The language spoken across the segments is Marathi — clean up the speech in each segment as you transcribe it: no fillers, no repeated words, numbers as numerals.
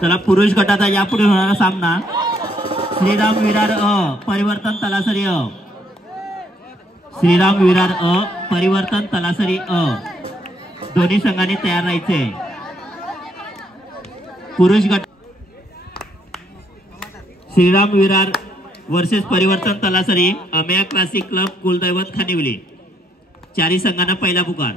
चला पुरुष गटाचा यापुढे होणारा सामना श्रीराम विरार परिवर्तन तलासरी श्रीराम विरार परिवर्तन तलासरी दोन्ही संघांनी तयार राहायचे। पुरुष गट श्रीराम विरार वर्सेस परिवर्तन तलासरी अमेया क्लासिक क्लब कुलदैवत खानिवली। चारी संघांना पहिला पुकार।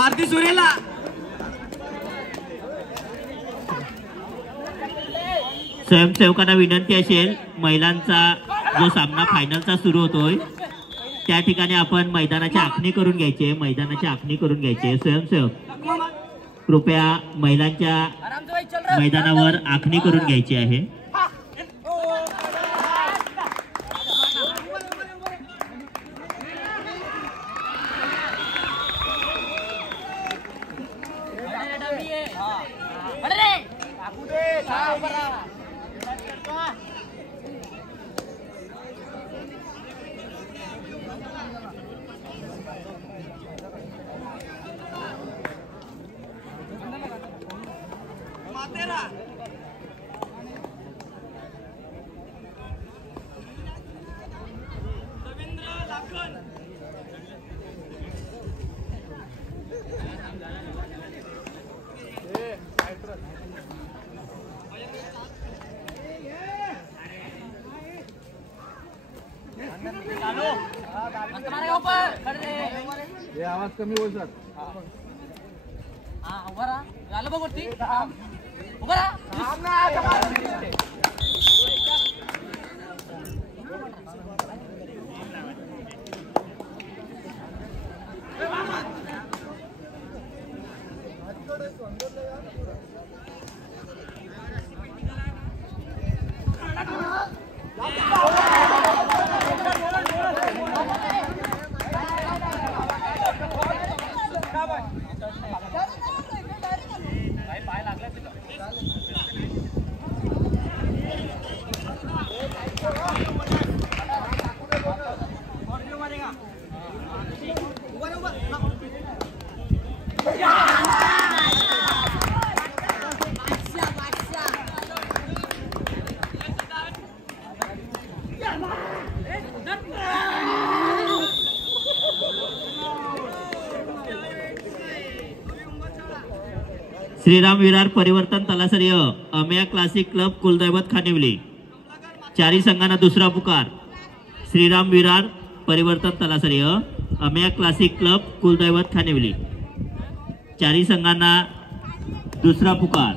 आरती सुरेला स्वयंसेवकांना विनंती असेल, महिलांचा जो सामना फायनलचा सुरू होतोय त्या ठिकाणी आपण मैदानाची आखणी करून घ्यायची। मैदानाची आखणी करून घ्यायची। स्वयंसेवक कृपया महिलांच्या मैदानावर आखणी करून घ्यायची आहे। आवाज कमी होईल सर। उभा राहा, झालं बघ वरती उभा राहा। श्रीराम विरार परिवर्तन तलासरी अमेया क्लासिक क्लब कुलदैवत खानिवली। चारी संघांना दुसरा पुकार। श्रीराम विरार परिवर्तन तलासरी अमेया क्लासिक क्लब कुलदैवत खानिवली। चारी संघांना दुसरा पुकार।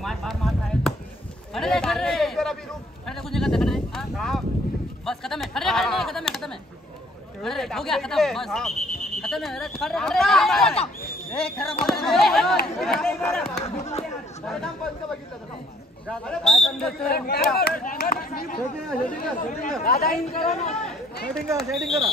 मार मार मार अरे अरे अरे कुछ नहीं करता अरे हो गया खत्म बस खत्म है अरे खड़ रे खराब हो सेटिंग करा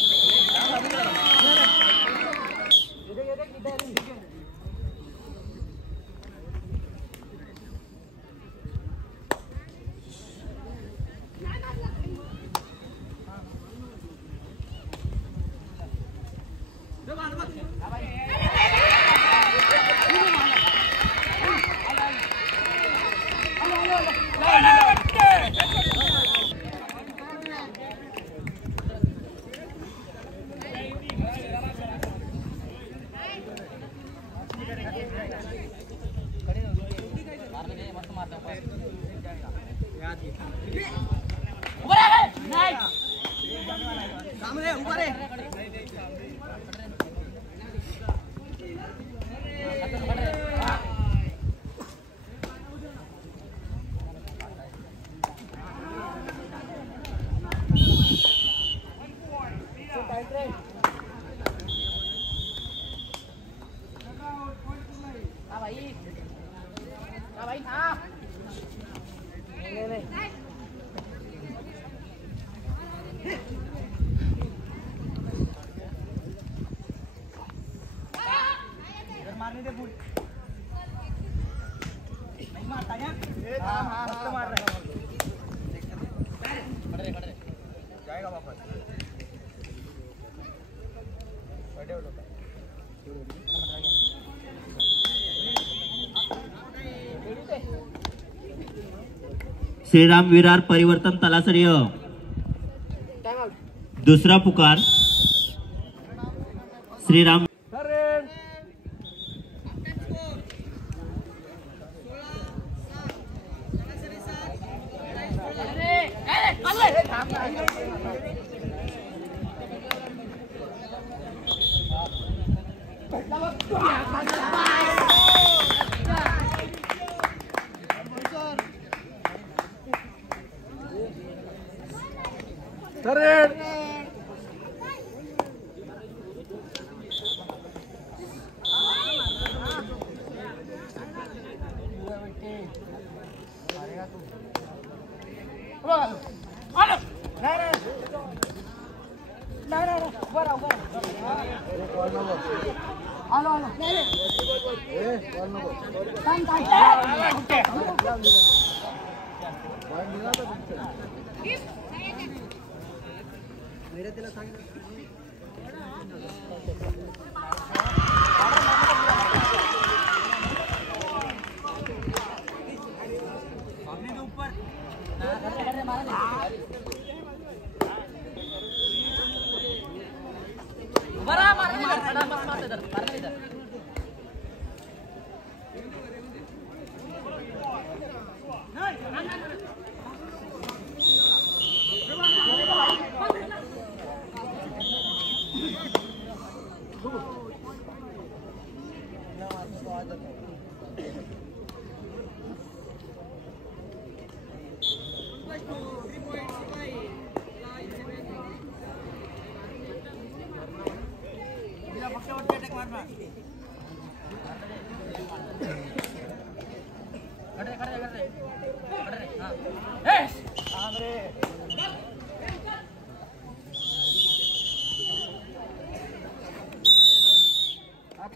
श्रीराम विरार परिवर्तन तलासरीय दुसरा पुकार Shriram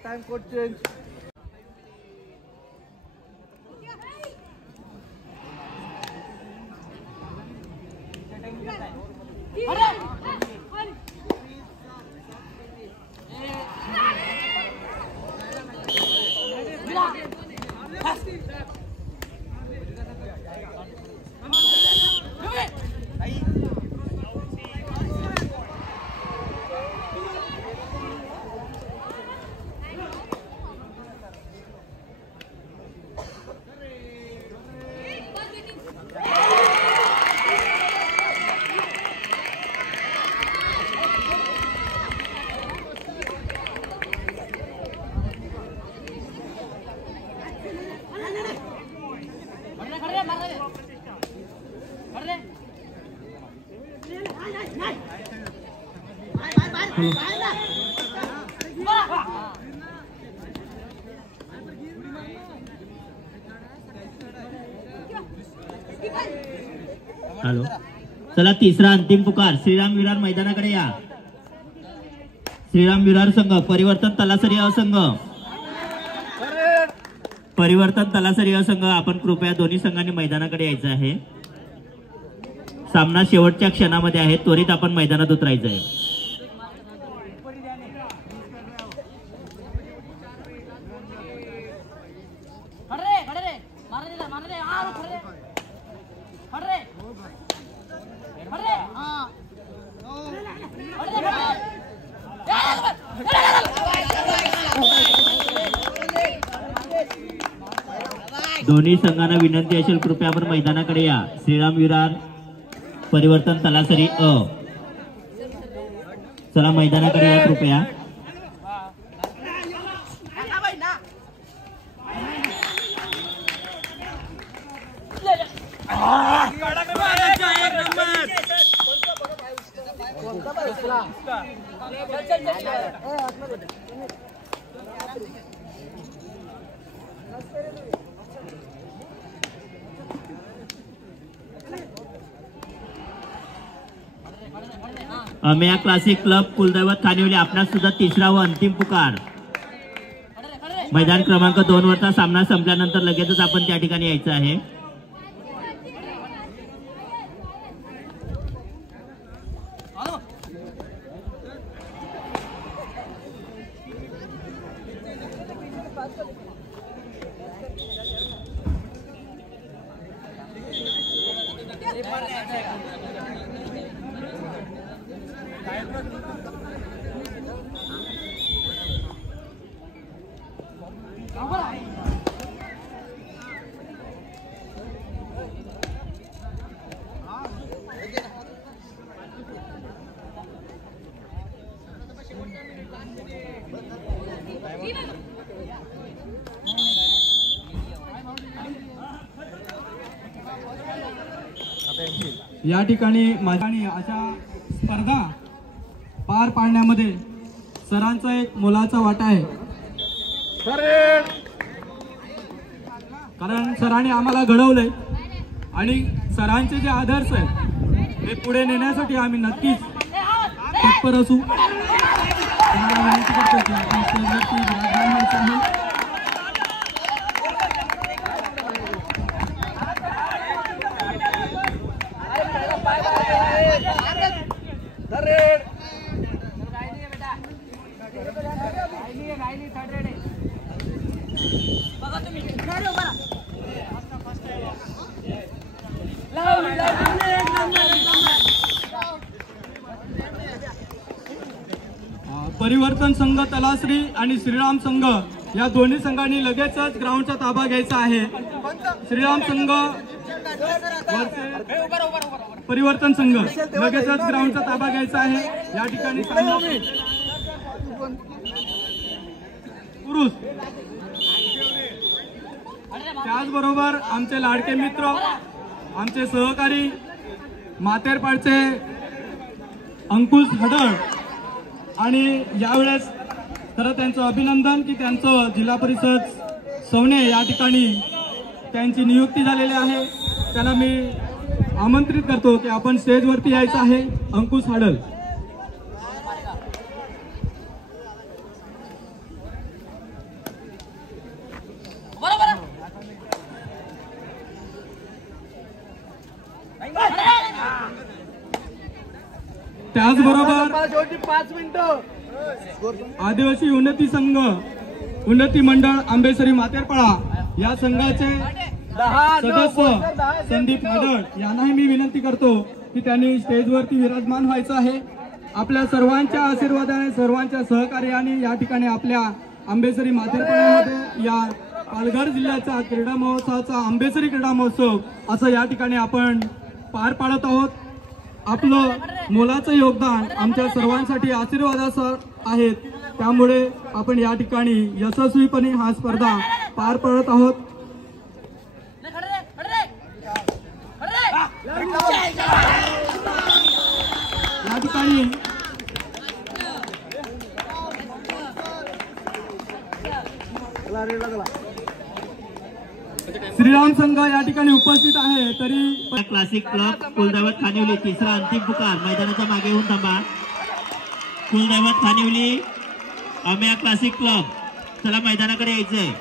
time code change. Hello, चला तिसरा अंतिम पुकार. श्रीराम विरार मैदानाकडे या. श्रीराम विरार संघ, परिवर्तन तलासरी असंघ, परिवर्तन तलासरी असंघ, आपण कृपया दोन्ही संघांनी मैदानाकडे यायचं आहे. सामना शेवटच्या क्षणामध्ये आहे, त्वरित आपण मैदानात उतरायचं आहे. दोन्ही संघांना विनंती असेल, कृपया आपण मैदानाकडे या. श्रीराम विरार, परिवर्तन तलासरी अ, चला मैदानाकडे या कृपया. अमेया क्लासिक क्लब कुलदैवत खानिवली, आपणास सुद्धा तिसरा व अंतिम पुकार. मैदान क्रमांक 2 वरचा सामना संपल्यानंतर लगेचच आपण त्या ठिकाणी यायचं आहे. या ठिकाणी माझ्या अशा स्पर्धा पार पाडण्यामध्ये सरांचा एक मोलाचा वाटा आहे. कारण सरांनी आम्हाला घडवलंय आणि सरांचे जे आदर्श आहेत ते पुढे नेण्यासाठी आम्ही नक्कीच तत्पर असू. तुम्हाला विनंती करतो की आपण स्टेजवरती विराजमान व्हायचं आहे. परिवर्तन संघ तलासरी आणि श्रीराम संघ या दोन्ही संघांनी लगेचच ग्राउंडचा ताबा घ्यायचा आहे. श्रीराम संघ, परिवर्तन संघ लगेचच ग्राउंडचा ताबा घ्यायचा आहे. या ठिकाणी पुरुष, त्याचबरोबर आमचे लाडके मित्र, आमचे सहकारी मातेरपाडचे अंकुश हडळ, आणि यावेळेस तर त्यांचं अभिनंदन की त्यांचं जिल्हा परिषद सवणे या ठिकाणी त्यांची नियुक्ती झालेली आहे. त्यांना मी आमंत्रित करतो की आपण स्टेजवरती यायचं आहे. अंकुश हडळ. त्याचबरोबर 5 मिनिटं आदिवासी उन्नती संघ, उन्नती मंडळ आंबेसरी मातेरपाडा या संघाचे सदस्य संदीप हडळ यांनाही मी विनंती करतो की त्यांनी स्टेजवरती विराजमान व्हायचं आहे. आपल्या सर्वांच्या आशीर्वादाने, सर्वांच्या सहकार्याने या ठिकाणी आपल्या आंबेसरी मातेरपाड्यामध्ये या पालघर जिल्ह्याचा क्रीडा महोत्सवाचा आंबेसरी क्रीडा महोत्सव असं या ठिकाणी आपण पार पाडत आहोत. आपलं मोलाचं योगदान आमच्या सर्वांसाठी आशीर्वादाचं आहे. त्यामुळे आपण या ठिकाणी यशस्वीपणे हा स्पर्धा पार पाडत आहोत. या ठिकाणी चला रेड लागला. श्रीराम संघ या ठिकाणी उपस्थित आहे. तरी क्लासिक क्लब कुलदैवत खानिवली तिसरा अंतिम पुकार. मैदानाच्या मागे येऊन थांबा. कुलदैवत खानिवली अम्या क्लासिक क्लब, चला मैदानाकडे यायचंय.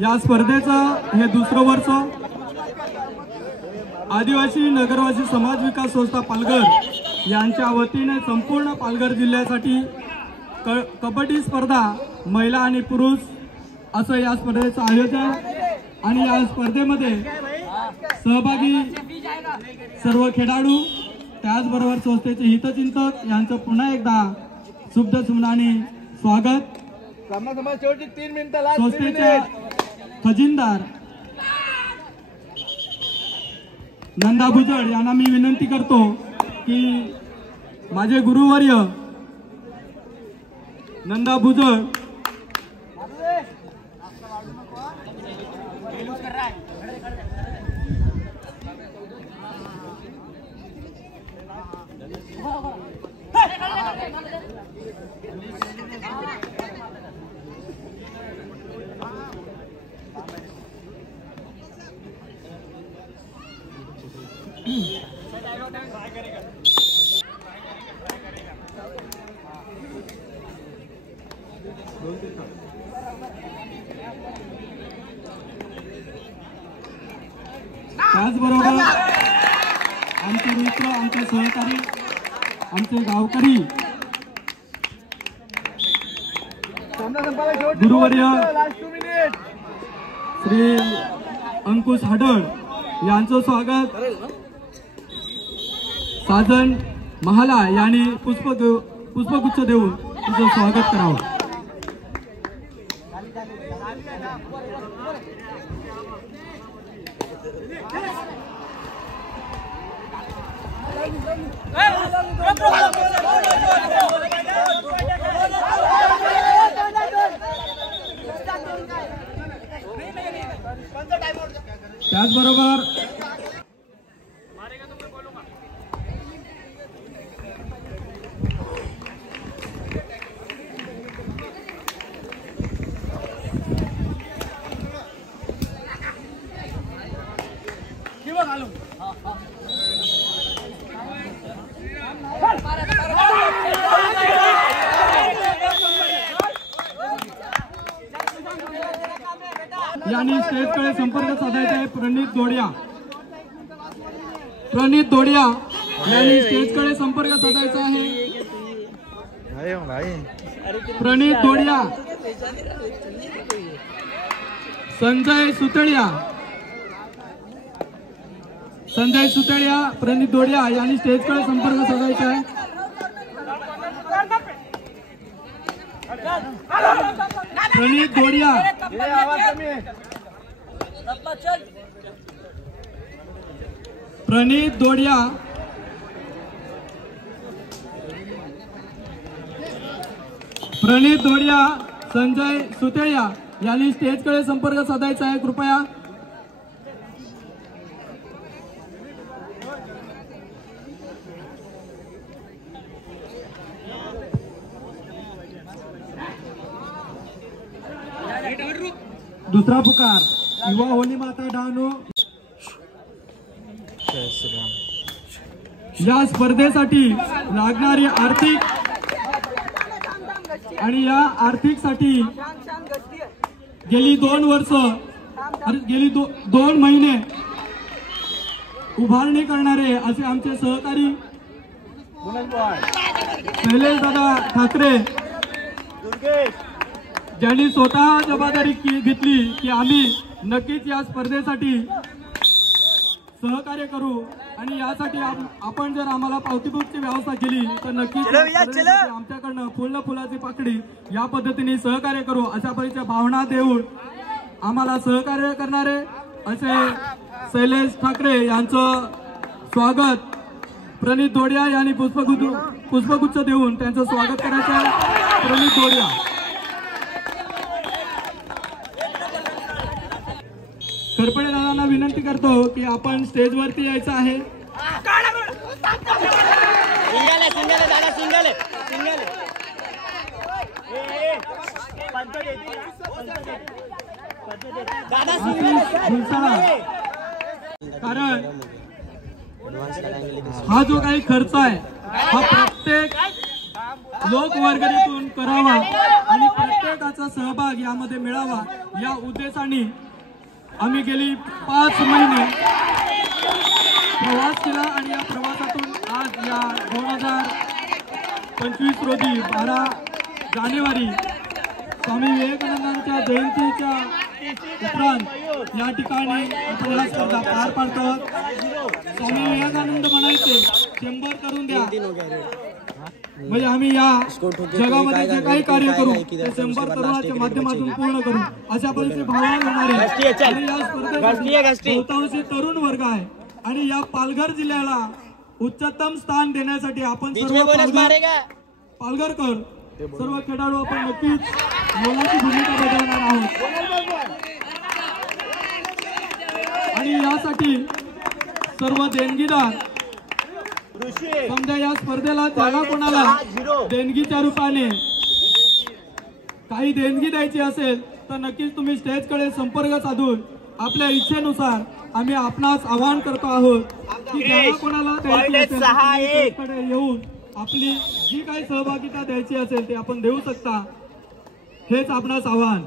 या स्पर्धेचं हे दुसरं वर्ष. आदिवासी नगरवासी समाज विकास संस्था पालघर यांच्या वतीने संपूर्ण पालघर जिल्ह्यासाठी कबड्डी स्पर्धा महिला आणि पुरुष असं या स्पर्धेचं आयोजन. आणि या स्पर्धेमध्ये सहभागी सर्व खेळाडू त्याचबरोबर संस्थेचे हितचिंतक यांचं पुन्हा एकदा शुभ सुमनाने स्वागत. सामना समाज शेवटची 3 मिनिटं. लास्ट 3 संस्थेच्या मिनिट. खजिनदार नंदा भुजड यांना मी विनंती करतो की माझे गुरुवर्य नंदा भुजड त्याचबरोबर आमचे मित्र, आमचे सहकारी, आमचे गावकरी सामना संपायला शेवटची गुरुवर्य 2 मिनिटं. Last 2 minute. श्री अंकुश हाडळ यांचं स्वागत. साजन महाला यांनी पुष्पगुच्छ देऊन तिचं स्वागत करावं. त्याचबरोबर यांनी स्टेजकडे संपर्क साधायचा आहे. प्रणित दोडिया यांनी स्टेजकडे संपर्क साधायचा आहे. प्रणित दोडिया, संजय सुतळिया, प्रणित दोडिया यांनी स्टेजकडे संपर्क साधायचा आहे. प्रणित दोडिया, प्रणित दोडिया, संजय सुतेळिया यांनी स्टेजकडे संपर्क साधायचा आहे. कृपया दुसरा पुकार युवा होली माता डहाणू. या स्पर्धेसाठी लागणारी आर्थिक आणि या आर्थिकसाठी गेली 2 वर्ष, गेली 2 महिने उभारणी करणारे असे आमचे सहकारी शैलेश दादा ठाकरे ज्यांनी स्वतः जबाबदारी घेतली की आम्ही नक्कीच या स्पर्धेसाठी सहकार्य करू आणि यासाठी आपण जर आम्हाला पावतीबुकची व्यवस्था केली तर नक्कीच आमच्याकडनं फुलाची पाकडी या पद्धतीने सहकार्य करू अशा प्रकारच्या भावना देऊन आम्हाला सहकार्य करणारे असे शैलेश ठाकरे यांचं स्वागत. प्रणित दोडिया यांनी पुष्पगुच्छ देऊन त्यांचं स्वागत करायचं आहे. प्रणित दोडिया. खरपडे दादांना विनंती करतो की आपण स्टेजवरती यायचं आहे. सिंगल दादा सिंगल कारण हा जो काही खर्च आहे हा प्रत्येक लोकवर्गणीतून करावा आणि प्रत्येकाचा सहभाग यामध्ये मिळावा या उद्देशाने आम्ही गेली 5 महिने प्रवास केला आणि या प्रवासातून आज या 2025 रोजी 12 जानेवारी स्वामी विवेकानंदांच्या जयंतीच्या उपरांत या ठिकाणी आपण या स्पर्धा पार पाडतो. स्वामी विवेकानंद म्हणायचे चेंबर करून द्या, म्हणजे आम्ही या जगामध्ये जे काही कार्य करू ते चेंबर तरुणाच्या माध्यमातून पूर्ण करू अशा परिस्थिती भावना होणार आहे. आणि या स्पर्धेत बहुतांशी तरुण वर्ग आहे आणि या पालघर जिल्ह्याला उच्चतम स्थान देण्यासाठी आपण सर्व पालघरकर सर्व खेळाडू आपण नक्कीच मोलाची भूमिका बजावणार आहोत. आणि यासाठी सर्व देणगीदार समजा या स्पर्धेला ज्याला कोणाला देणगीच्या रूपाने काही देणगी द्यायची असेल तर नक्कीच तुम्ही स्टेजकडे संपर्क साधून आपल्या इच्छेनुसार आम्ही आपणास आवाहन करतो आहोत की ज्याला कोणाला द्यायची असेल स्टेजकडे येऊन आपली जी काही सहभागिता द्यायची असेल ते आपण देऊ शकता. हेच आपणास आवाहन.